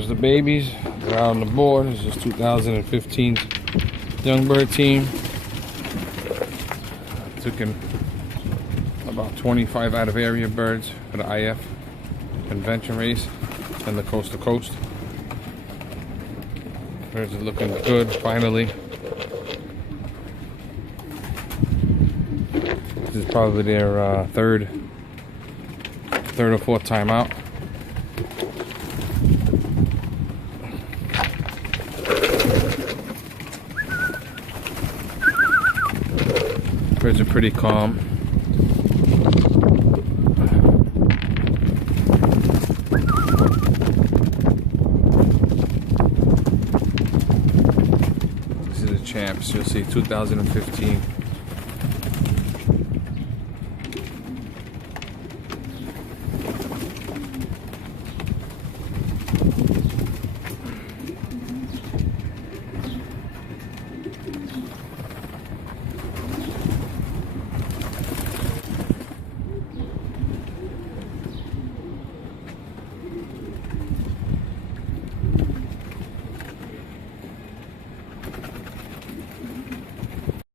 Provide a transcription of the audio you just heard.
There's the babies. They're out on the board. This is 2015 young bird team. Took in about 25 out of area birds for the IF convention race and the coast to coast. Birds are looking good finally. This is probably their third or fourth time out. Birds are pretty calm. These are the champs. You'll see 2015